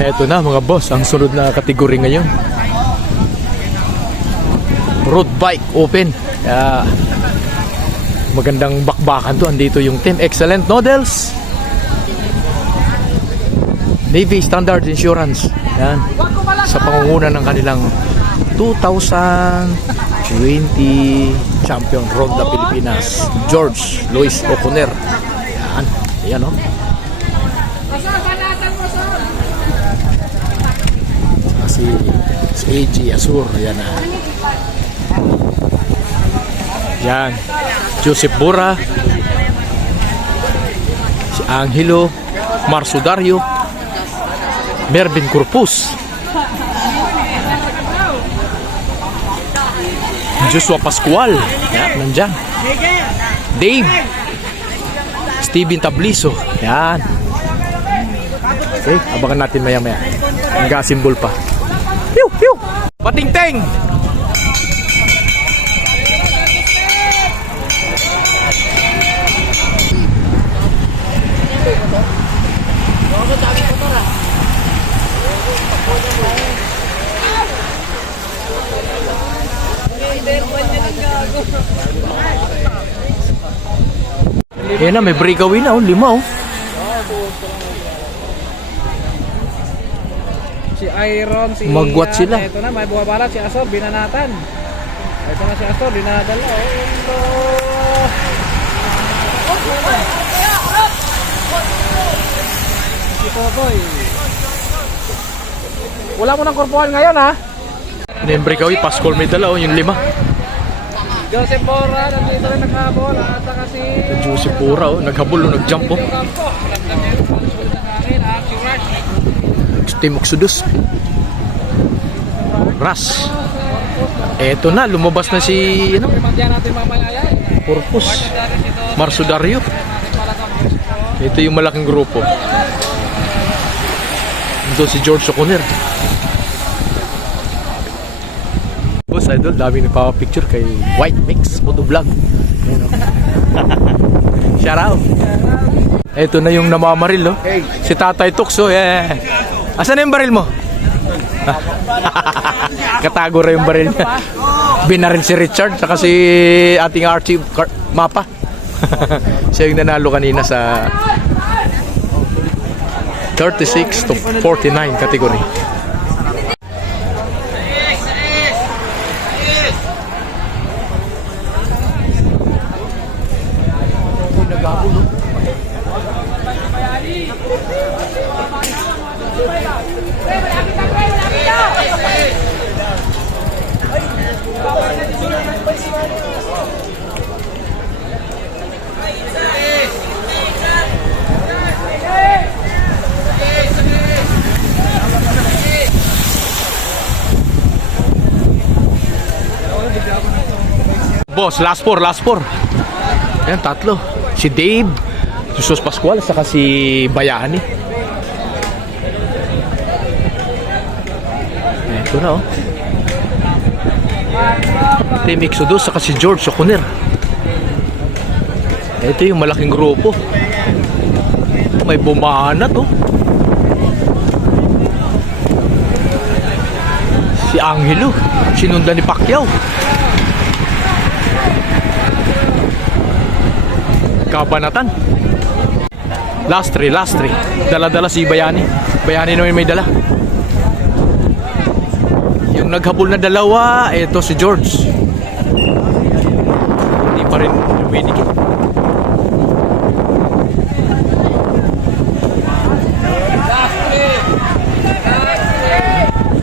Eto na mga boss, ang sunod na kategory ngayon. Road bike open. Magandang bakbakan to. Andito yung Team Excellent Noodles, Navy Standard Insurance. Yan. Sa pangunguna ng kanilang 2020 champion Ronda Pilipinas, George Luis Oconer. Yan. Yan o. Si AG Asur. Yan na. Yan. Joseph Bora, si Angelo Marsudario, Mervin Corpus, Joshua Pascual. Yan, nandyan. Dave, Steven Tabliso. Yan. Okay, abangan natin maya-maya. Nag-asimbol pa. Hiu, hiu. Pating-teng. Yan na, may breakaway na, 5 oh. Si Iron, si Magwat sila. Ito na, may buwabalat si Asor, binanatan. Ito na si Asor, binanatan na. Si Popoy. Wala mo ng korpohan ngayon ha. Yung breakaway, Pascual may dala oh, yung 5. Joseph Bora, nandito rin naghabol. At saka si Joseph Bora oh, naghabol oh, nag-jump oh. Team Exodus. Ras. Eto na, lumabas na si Corpus Marsudario. Ito yung malaking grupo. Ito si George Oconer. Boss idol, daming nagpapapicture kay White Mix Motovlog. Shout out. Ito na yung namamaril oh. Si Tatay Tukso. Yeah. Asan na yung baril mo? Katago rin yung baril niya. Binaril si Richard saka si ating Archie Mapa. Siya yung nanalo kanina sa 36 to 49 category. Boss, last four. Yan, 3. Si Dave, Jesus Pascual, saka si Bayani. Ito na oh. Team Exodus, saka si George Oconer. Ito yung malaking grupo. May bumahan na to. Si Angelo, sinundan ni Pacquiao. Kabanatan. Last 3. Dala-dala si Bayani. Bayani naman may dala. Yung naghabol na 2, ito si George. Hindi pa rin lumidikit.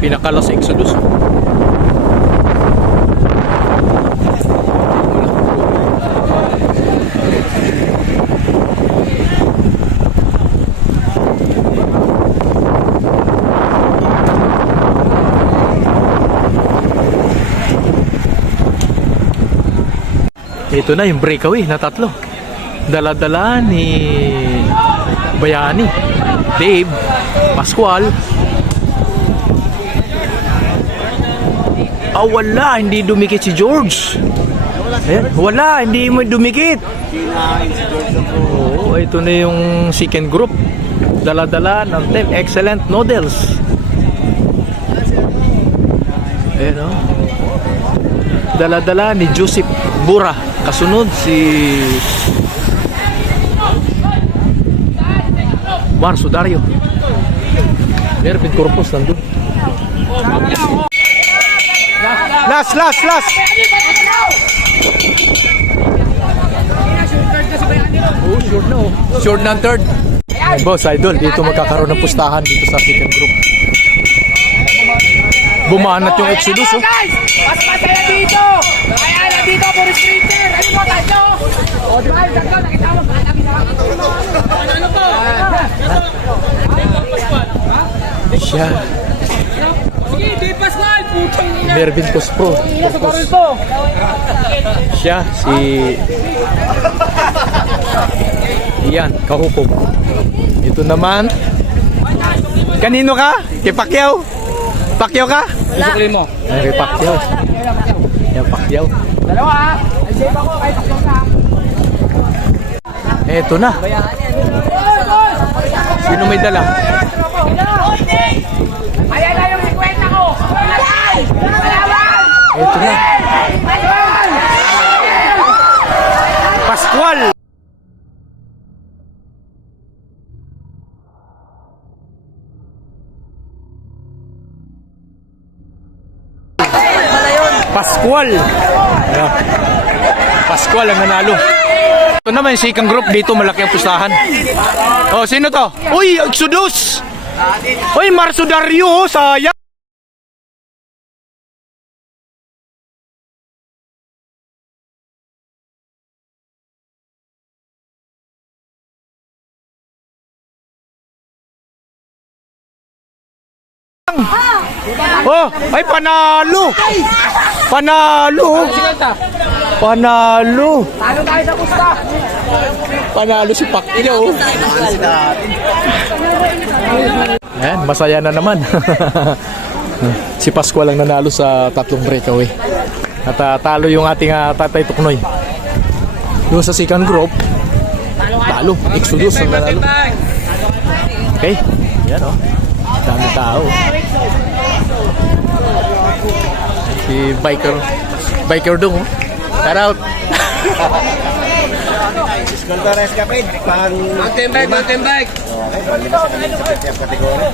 Pinakala sa Exodus. Ito na yung breakaway na 3. Dala-dala ni Bayani, Dave, Pascual. Wala, hindi dumikit si George. Ayan, wala, hindi mo dumikit. Oo, ito na yung second group. Dala-dala ng team. Excellent noodles. Ayan o. Dala-dala ni Joseph Bura. Kasunod si Marso Dario. Mervin Corpus nandun. Last. Oh, short na oh. Short na ang third. Boss, idol, dito magkakaroon ng pustahan dito sa second group. Bumanat yung Exodus oh. Guys, mas masaya dito. Kaya na dito, puro sprinter. Ano mo, tatlo? O, di ba? Tatlo, nakita mo. Ano po? Siya. Sige, di Pascual. Putang ina. Mervin Cospro. Ina sa baril ko. Siya, si Ian, kahukom. Ito naman. Kanino ka? Kay Pacquiao? Pacquiao ka? Isukulin mo. Ay, kay Pacquiao. Yan, Pacquiao. Dalawa ha. Ang safe ako, kahit tatlong na. Eto na. Sino may dala? Ayan na yung 50 ko. Kalaban! Eto na. Pascual. Pascual. Ayan. Pascual ang nanalo. Ito naman yung second group dito, malaki ang pustahan. Oh, sino to? Uy, Exodus! Uy, Marso Dario, sayang! Oh, ay panalo! Panalo! Panalo! Talo tayo sa pusta. Panalo si Pacquiao. Ayan, masaya na naman. Si Pascual ang nanalo sa tatlong breakaway. At talo yung ating Tatay Tuknoy. Yung sa second group, talo. Exodus ang nanalo. Okay, yan o. Dami tao. Si Biker Dong. Shout out. Mountain bike. Okay, balik na sa kategorya.